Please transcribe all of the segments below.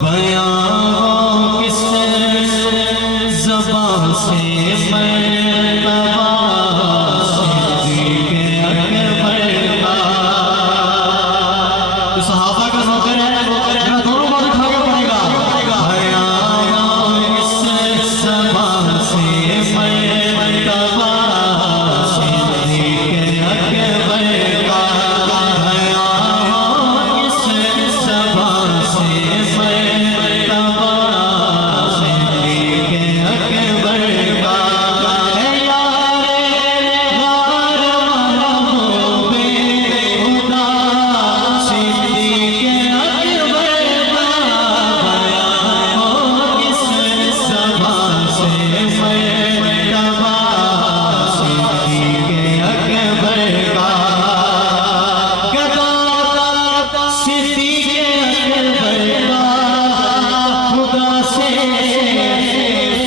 बयां किस ज़बान से मरतबा सिद्दीक़ अकबर का। तो सहाबा का नौकर है, जरा दोनों बात उठा के पड़ेगा। बयां किस ज़बान से मरतबा सिद्दीक़ अकबर का। बयां किस ज़बान से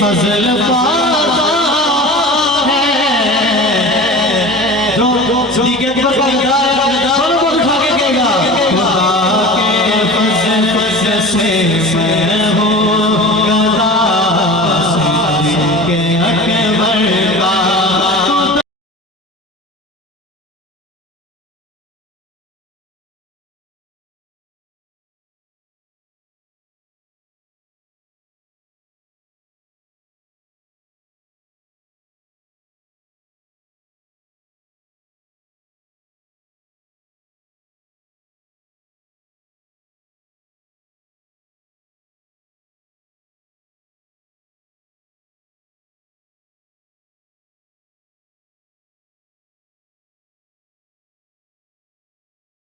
फज़ल पाता है जो सिद्दीक़ अकबर का दोनों को उठा के कहेगा खुदा के फज़ल से